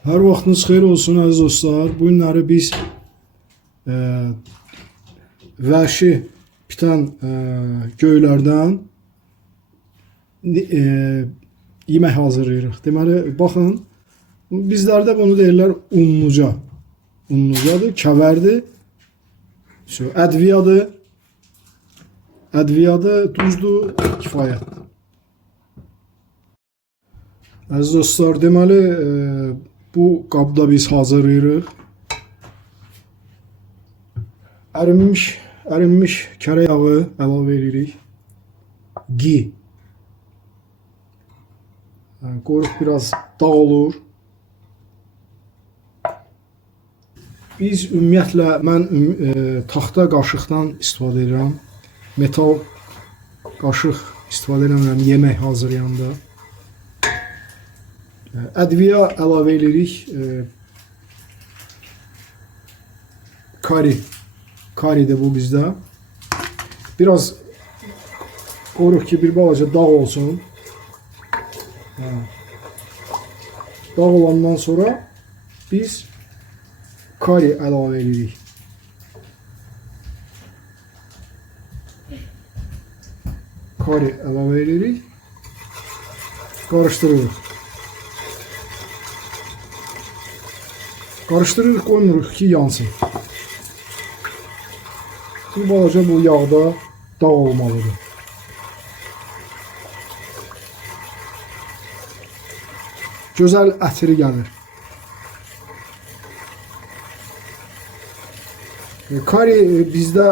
Hər vaxtınız xeyir olsun əziz dostlar. Bu günləri biz vəhşi bitən göylərdən yemək hazırlayırıq. Deməli, baxın, bizlərdə bunu deyirlər unluca. Unlucadır, kəvərdir, ədviyadır, duzdur, kifayətdir. Əziz dostlar, deməli, bu qabda biz hazırlayırıq. Ərinmiş kərə yağı əlavə edirik. Gi. Qoyuruq biraz dağ olur. Biz ümumiyyətlə, mən taxta qaşıqdan istifadə edirəm. Metal qaşıq istifadə edirəm yemək hazırlayanda. Ədviya əlavə edirik. Karidir bu bizdə. Biraz qoyuruq ki, bir balaca dağ olsun. Dağ olandan sonra biz kari əlavə edirik. Kari əlavə edirik. Qarışdırırıq. Qarışdırırıq, qoymuruq ki, yansın. Bir balaca bu yağda dağ olmalıdır. Gözəl ətiri gəlir. Kari bizdə,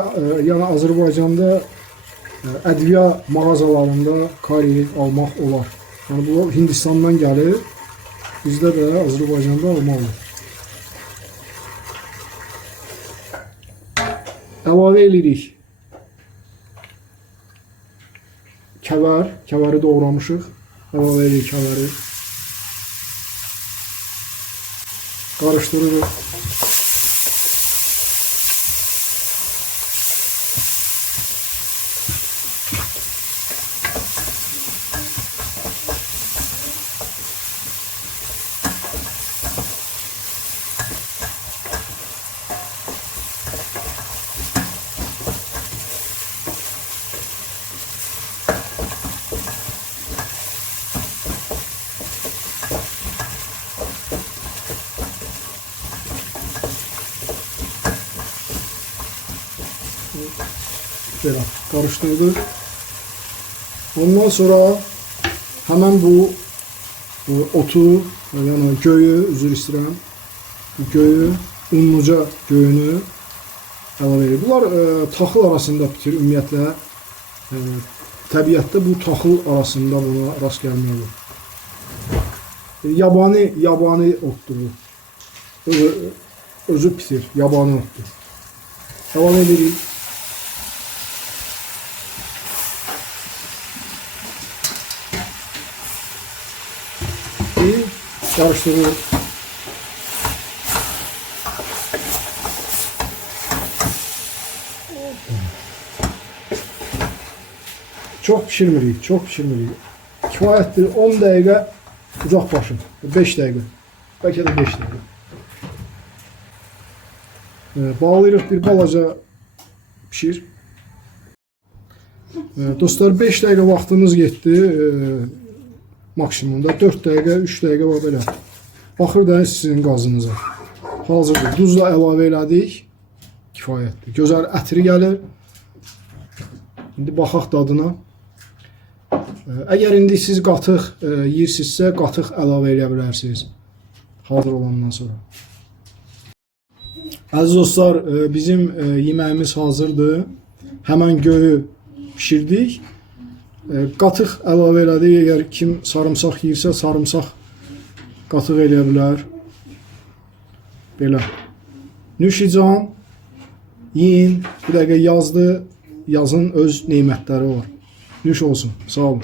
yəni Azərbaycanda ədviya mağazalarında kari almaq olar. Yəni bu Hindistandan gəlir. Bizdə də Azərbaycanda almaq olur. Əlavə edirik kəvəri doğramışıq. Əlavə edirik kəvəri. Qarışdırırıq. Belə qarışdırdık. Ondan sonra həmən bu otu, yəni göyü, üzr istəyirəm, göyü, unluca göyünü əlavə edirik. Bunlar taxıl arasında bitir ümumiyyətlə. Təbiətdə bu taxıl arasında buna rast gəlmək olur. Yabani otdur bu. Özü bitir, yabani otdur. Əlavə edirik. Karıştırıyoruz. Çok pişirmirik, çok pişirmirik. Kifayettir 10 dəqiqə ocaq başı, 5 dəqiqə, bəlkə də 5 dəqiqə. Bağlayırıq, bir balaca pişir. Dostlar, 5 dəqiqə vaxtımız getdi. Maksimumda 4 dəqiqə, 3 dəqiqə var belə. Baxır da sizin qazınıza. Hazırdır. Duzla əlavə elədik. Kifayətdir. Gözəl ətri gəlir. İndi baxaq dadına. Əgər indi siz qatıq yeyirsinizsə, qatıq əlavə eləyə bilərsiniz. Hazır olandan sonra. Əziz dostlar, bizim yeməyimiz hazırdır. Həmən göyü pişirdik. Qatıq əlavə elədik. Əgər kim sarımsaq yeyirsə, sarımsaq qatıq eləyə bilər. Belə. Nüşican, yiyin. Bu dəqiqə yazdı. Yazın öz neymətləri var. Nüş olsun. Sağ olun.